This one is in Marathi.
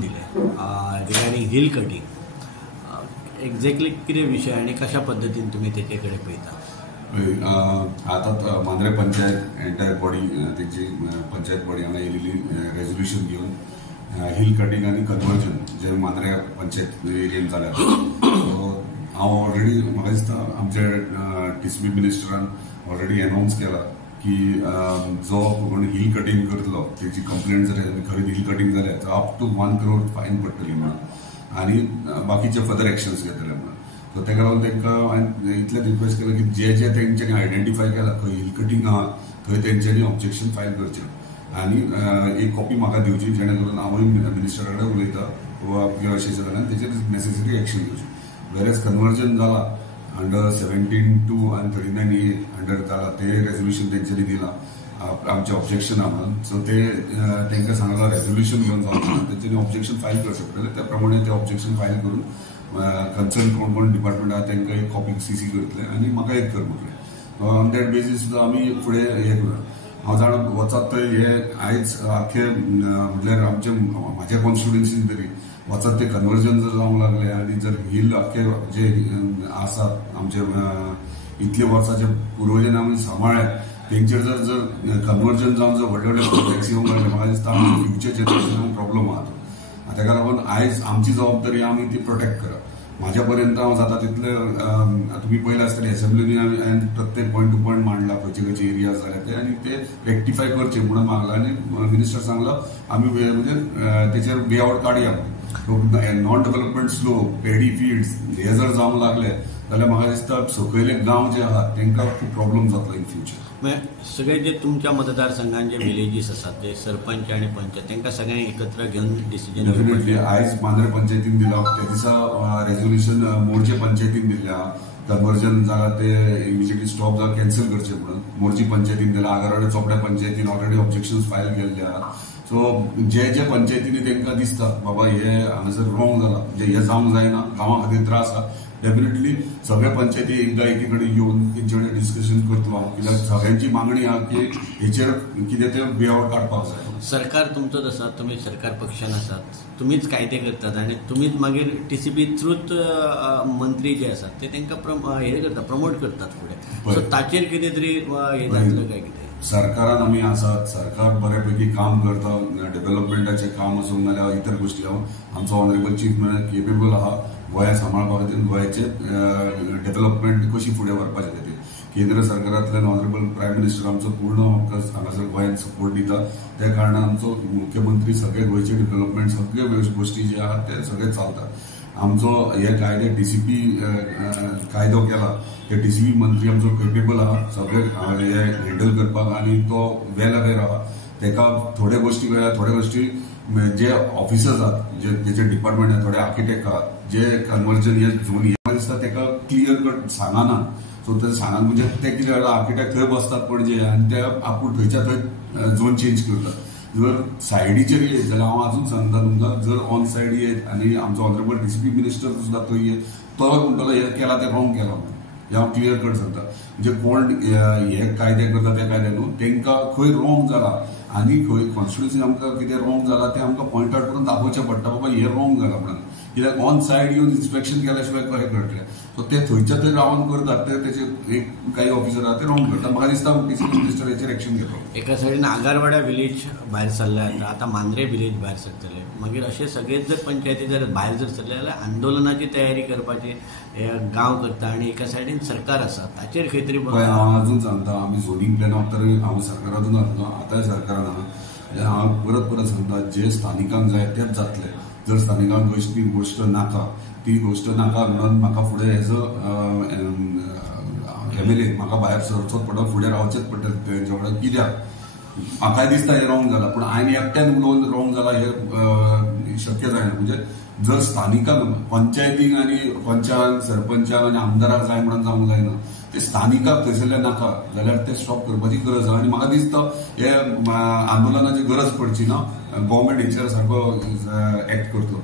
निवेदन दिलें रिगार्डिंग हिल कटिंग एक्झॅक्टली कितें विशय आनी कशा पद्दतीन तुमी तेचे कडेन पळयता? आता मांद्रे पंचायत एंटायर बॉडी तेची पंचायत बॉडी हांगा येयलेली रेझोल्युशन घेवन हिल कटिंग आनी कन्वर्जन जे मांद्रे पंचायत एरियेन जाल्या हांव ऑलरेडी म्हाका दिसता आमच्या टीसीबी मिनिस्टरान ऑलरेडी अनाउन्स केला की जो कोण हिल कटिंग करतलो तेची कंप्लेंट जर खरें हिल कटिंग जाल्यार तर अप टू 1 crore फायन पडटली म्हणून आनी बाकीचे फर्दर एक्शन्स घेतले म्हणून. सो तेका लागून तांकां हांवें इतलें रिक्वेस्ट केला की जे जे तेंच्यांनी आयडेंटिफाय केला खंय हिल कटिंग आहा थंय तेंच्यांनी ऑब्जेक्शन फायल करचें आनी एक कॉपी म्हाका दिवची जेणे करून हांवूय मिनिस्टरा कडेन उलयता वा किंवा अशें जाल्यार तेचेर नेसेसरी एक्शन घेवची. वेरेज कन्वर्जन जाला अंडर 17(2) आनी 39(a) अंडर जाला ते रेझोल्युशन तेंच्यांनी दिलां आमचे ऑब्जेक्शन आहा म्हणून. सो ते तांकां सांगलां रेझोल्युशन घेवन जावं तेंच्यांनी ऑब्जेक्शन फायल करचें पडटलें त्या प्रमाणे ते ऑब्जेक्शन फायल करून कन्सर्न कोण कोण डिपार्टमेंट आहा तांकां एक कॉपी सीसी करतले आनी म्हाका एक कर म्हटलें. ऑन दॅट बेसीस आमी फुडें हें करूं. हांव जाण वचत थंय हे आयज आख्खे म्हटल्यार आमचे म्हाज्या कॉन्स्टिट्युएन्सीन तरी वचत ते कन्वर्जन जर जावंक लागले आनी जर हिल आख्खे जे आसात आमचे इतले वर्साचे पुर्वजांनी आमी सांबाळ्ळे तेंचेर जर कन्वर्जन जावन जर व्हडले व्हडले प्रोजेक्ट्स येवंक लागले म्हाका दिसता आमच्या फ्युचर जनरेशनाक प्रॉब्लम आहा तो. ताका लागून आयज आमची जबाबदारी आमी ती प्रोटेक्ट करप. म्हाज्या पर्यंत हांव जाता तितले तुमी पळयलें आसतलें एसेंब्लीनी हांवें प्रत्येक पॉयंट टू पॉयंट मांडला खंयचे खंयचे एरियाज जाले ते आनी ते रेक्टिफाय करचे म्हणून मागला आनी मिनिस्टर सांगला आमी म्हणजे तेचेर बेआउट काडया. नॉन डेव्हलपमेंट स्लोप पेडी फील्ड्स हे जर जावंक लागले जाल्यार म्हाका दिसता सकयले गांव जे आहात तांकां खूब प्रॉब्लम जातलो इन फ्युचर. सगळे जे तुमच्या मतदारसंघात जे विलेजीस आसात जे सरपंच आणि पंच तांकां सगळ्यांक एकत्र घेवन डिसिजन डेफिनेटली आयज मांद्रे पंचायतीन दिला त्या दिसा रेझोल्युशन मोर्जे पंचायतीन दिल्या कन्वर्जन जालां ते इमिजिएटली स्टॉप जावं कॅन्सल करचे म्हणून मोर्जी पंचायतीन दिला आगारवाडे चोपड्या पंचायतीन ऑलरेडी ऑब्जेक्शन्स फायल केल्ले आहात. सो जे जे पंचायतींनी तांकां दिसता बाबा हे हांगासर रॉंग जाला म्हणजे हे जावंक जायना गांवा खातीर त्रास आहा डेफिनेटली सगळे पंचायती एकदा एकी कडेन येवन तेंचे कडेन डिस्कशन करतलो हांव कित्याक सगळ्यांची मागणी आहा की हेचेर कितें तें बेआउट काडपाक जाय. सरकार तुमचोच आसा तुमी सरकार पक्षान आसात तुमीच कायदे करतात आनी तुमीच मागीर टीसीबी थ्रूच मंत्री जे आसात ते तांकां हे करतात प्रमोट करतात फुडें. सो ताचेर कितें तरी हे जातलें काय कितें? सरकारान आमी आसात सरकार बऱ्यापैकी काम करता डेव्हलपमेंटाचें काम आसूं नाल्यार इतर गोश्टी आमचो ऑनरेबल चीफ मिनिस्टर केपेबल आहा गोंया सांबाळपा खातीर गोंयाचे डेव्हलपमेंट कशी फुडें व्हरपाचे खातीर. केंद्र सरकारांतल्यान ऑनरेबल प्रायम मिनिस्टर आमचो पूर्ण हांगासर गोंयांत सपोर्ट दिता त्या कारणान आमचो मुख्यमंत्री सगळे गोंयचे डेव्हलपमेंट सगळे गोश्टी जे आहात ते सगळे चलतात. आमचो हे कायदे टीसीपी कायदो केला ते टीसीपी मंत्री आमचो केपेबल आहा सगळे हे हँडल करपाक आनी तो वेल अवेर आहा. तेका थोड्या गोश्टी थोड्या गोश्टी जे ऑफिसर्स आहात जे डिपार्टमेंट आहात थोडे आर्किटेक्ट आहात जे कन्वर्जन हे झोन म्हाका दिसता तेका क्लियर कट सांगना. सो ते सांगना म्हणजे ते कितें करता आर्किटेक्ट थंय बसतात पणजे आनी ते आपूण थंयच्या थंय झोन चेंज करतात. जर सायडीचेर येत जाल्यार हांव अजून सांगता तुमकां जर ऑन सायड येत आनी आमचो ऑनरेबल टीसीपी मिनिस्टर सुद्दां थंय येत तो म्हणटलो हे केला ते रॉंग केला म्हणून हे हांव क्लियर कट सांगता. म्हणजे कोण हे कायदे करता ते कायदे न्हू तांकां खंय रॉंग जाला आनी खंय कॉन्स्टिट्युएन्सी आमकां कितें रॉंग जाला तें आमकां पॉयंट आउट करून दाखोवचें पडटा बाबा हे रॉंग जाला म्हणून. कित्याक ऑन सायड येवन इन्स्पेक्शन केल्या शिवाय कशें कळटलें. सो ते थंयच्या थंय रावन करतात ते तेचे एक काही ऑफिसर आहा ते रॉंग करतात. म्हाका दिसता टीसीपी मिनिस्टर हेचेर एक्शन घेतलो. एका सायडीन आगारवाड्या विलेज भायर सरले आतां मांद्रे विलेज भायर सरतले मागीर अशे सगळेच जर पंचायती जर भायर जर सरले जाल्यार आंदोलनाची तयारी करपाची गांव करता आनी एका सायडीन सरकार आसा ताचेर खंय तरी हांव अजून सांगता आमी झोनींग प्लॅनाक तर हांव सरकारांतून आसलो आतांय सरकारान आहा. हांव परत सांगता जे स्थानिकांक जाय तेच जातले. जर स्थानिकांक ती गोश्ट नाका ती गोश्ट नाका म्हणून म्हाका फुडें एज अ एमएलए म्हाका भायर सरचोच पडटा फुडें रावचेच पडटलें तेंच्या वांगडा. कित्याक म्हाकाय दिसता हें रॉंग जाला पूण हांवें एकट्यान उलोवन रॉंग जाला हें शक्य जायना. म्हणजे जर स्थानिकांक पंचायतीक आनी पंचांक सरपंचाक आनी आमदाराक जाय म्हणून जावंक जायना ते स्थानिकाक थंयसरले नाका जाल्यार ते स्टॉप करपाची गरज आहा. आनी म्हाका दिसता हे आंदोलनाची गरज पडची ना गव्हर्मेंट हेचेर सारको एक्ट करतलो.